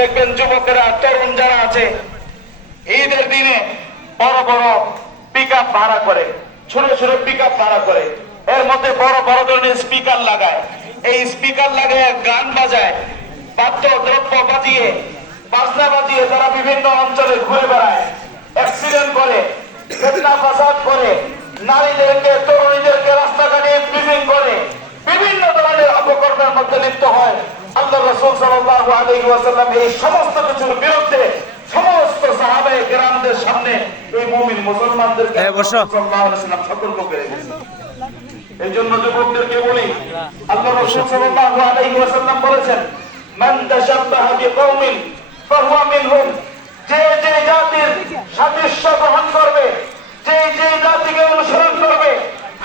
দেখবেন যুবকেরা, তরুণ যারা আছে, ঈদের দিনে বড় বড় পিকআপ ভাড়া করে, ছোট ছোট পিকআপ ভাড়া করে, এর মধ্যে বড় বড় ধরনের স্পিকার লাগায়। এই স্পিকার লাগায় গান বাজায়, বাদ্য দ্রব্য বাজিয়ে, বাজনা বাজিয়ে তারা বিভিন্ন অঞ্চলে ঘুরে বেড়ায়, অ্যাক্সিডেন্ট করে, ফিতনা ফাসাদ করে, নারীদেরকে, তরুণীদেরকে রাস্তাঘাটে ব্রিফিং করে, বিভিন্ন ধরনের অপকর্মের মধ্যে লিপ্ত হয়। আল্লাহ রাসূল সাল্লাল্লাহু আলাইহি ওয়াসাল্লাম এই সমস্ত কিছুর বিরুদ্ধে সমস্ত সাহাবায়ে কেরামদের সামনে এই মুমিন মুসলমানদেরকে সাল্লাল্লাহু আলাইহি ওয়াসাল্লাম সতর্ক করে দিয়েছেন। এই জন্য যুবকদেরকে বলি, আল্লাহ রাসূল সাল্লাল্লাহু আলাইহি ওয়াসাল্লাম বলেছেন, মান তাশাব্বাহা বিকওমিন ফাহুয়া মিনহুম, যে যে জাতির সাদৃশ্য গ্রহণ করবে, যে যে জাতিকে অনুসরণ করবে,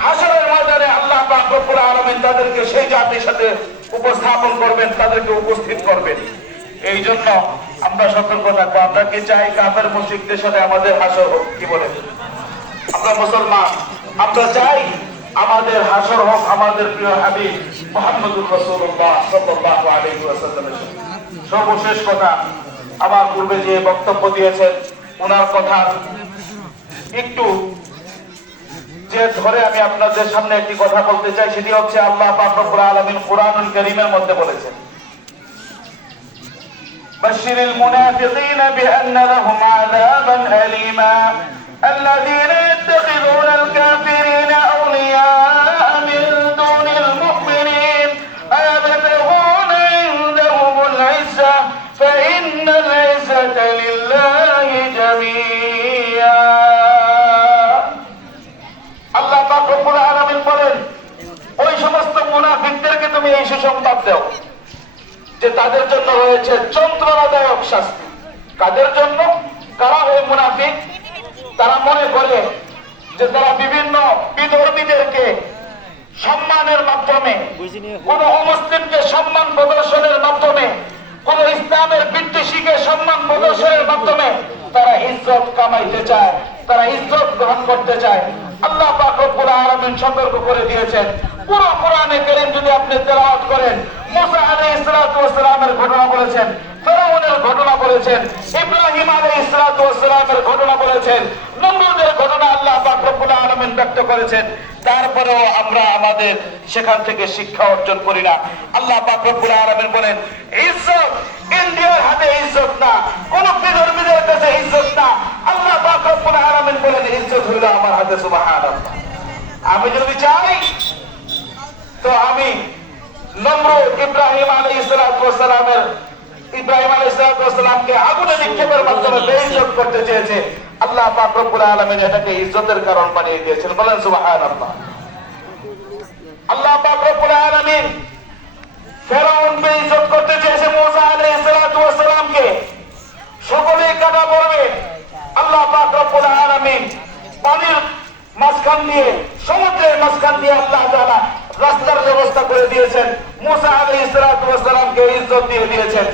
হাশরের ময়দানে আল্লাহ পাক রব্বুল আলামিন তাদেরকে সেই জাতির সাথে উপস্থাপন করবেন, তাদেরকে উপস্থিত করবেন। এই জন্য আমরা সতর্ক থাকবো। আমরা কি চাই কাফের মুশরিকদের সাথে আমাদের হাশর হোক? কি বলেন? আমরা মুসলমান, আমরা চাই আমাদের হাশর হোক আমাদের প্রিয় হাবিব মুহাম্মদুর রাসূলুল্লাহ সাল্লাল্লাহু আলাইহি ওয়াসাল্লামের সাথে। সর্বশেষ কথা, আমার পূর্বে যে বক্তব্য দিয়েছেন ওনার কথা একটু যে ধরে আমি আপনাদের সামনে একটি কথা বলতে চাই, সেটি হচ্ছে আল্লাহ পাক রব্বুল আলামিন কুরআনুল কারীমের মধ্যে বলেছেন, বাশশিরিল মুনাফিকিনা বিআন্না লাহুম আযাবান আলীমা আল্লাযীনা ইয়াত্তাখিযুনাল কাফিরিনা আউলিয়াআ মিন দুনিল মুমিনিন আয়াবতাগুনা ইনদাহুমুল ইজ্জা ফাইন্নাল ইজ্জাতা লিল্লাহি জামিআ। আল্লাহ পাক রব্বুল আলামিন বলেন, ওই সমস্ত মুনাফিকদেরকে তুমি এই সুসংবাদ দাও যে তাদের জন্য রয়েছে যন্ত্রণাদায়ক শাস্তি। কাদের জন্য? কারা ওই মুনাফিক? তারা মনে করে যে তারা বিভিন্ন বিধর্মীদেরকে সম্মানের মাধ্যমে, কোন অমুসলিমকে সম্মান প্রদর্শনের মাধ্যমে, কোন ইসলামের বিদ্বেষীকে সম্মান প্রদর্শনের মাধ্যমে তারা ইজ্জত কামাইতে চায়, তারা ইজ্জত গ্রহণ করতে চায়। আল্লাহ পাক রব্বুল আলামিন সতর্ক করে দিয়েছেন। পুরো কোরআনে কারীম যদি আপনি তেলাওয়াত করেন, মুসা আলাইহিস সালাতু ওয়াস সালামের ঘটনা বলেছেন, ফিরআউনের ঘটনা বলেছেন, ইব্রাহিম আলাইহিস সালাতু ওয়াস সালামের ঘটনা বলেছেন, নমরুদের ঘটনা আল্লাহ পাক রব্বুল আলামিন ব্যক্ত করেছেন। তারপরেও আমরা আমাদের সেখান থেকে শিক্ষা অর্জন করি না। আল্লাহ পাক রব্বুল আলামিন বলেন, ইজ্জত ইন্ডিয়ার হাতে ইজ্জত না, কোন বিধর্মীদের কাছে ইজ্জত না। আল্লাহ পাক রব্বুল আলামিন বলেন, ইজ্জত হলো আমার হাতে। সুবহানাল্লাহ। আমি যদি চাই তো আমি নমরুদ ইব্রাহিম আলাইহিস সালামকে আগুনে নিক্ষেপের মাধ্যমে বেইজ্জত করতে চেয়েছে। আল্লাহ পাক রব্বুল আলামিন এটাকে ইজ্জতের কারণ বানিয়ে দিয়েছেন। বলেন সুবহানাল্লাহ। আল্লাহ পাক রব্বুল আলামিন ফিরআউন বেইজ্জত করতে চেয়েছে মুসা আলাইহিস সালামকে, সকলেই কাটা পড়বে। আল্লাহ পাক রব্বুল আলামিন পানির মাঝখান দিয়ে, সমুদ্রের মাঝখান দিয়ে আল্লাহ তাআলা রাস্তার ব্যবস্থা করে দিয়েছেন। মুসা আলাইহিস সালামকে ইজ্জত দিয়ে দিয়েছেন।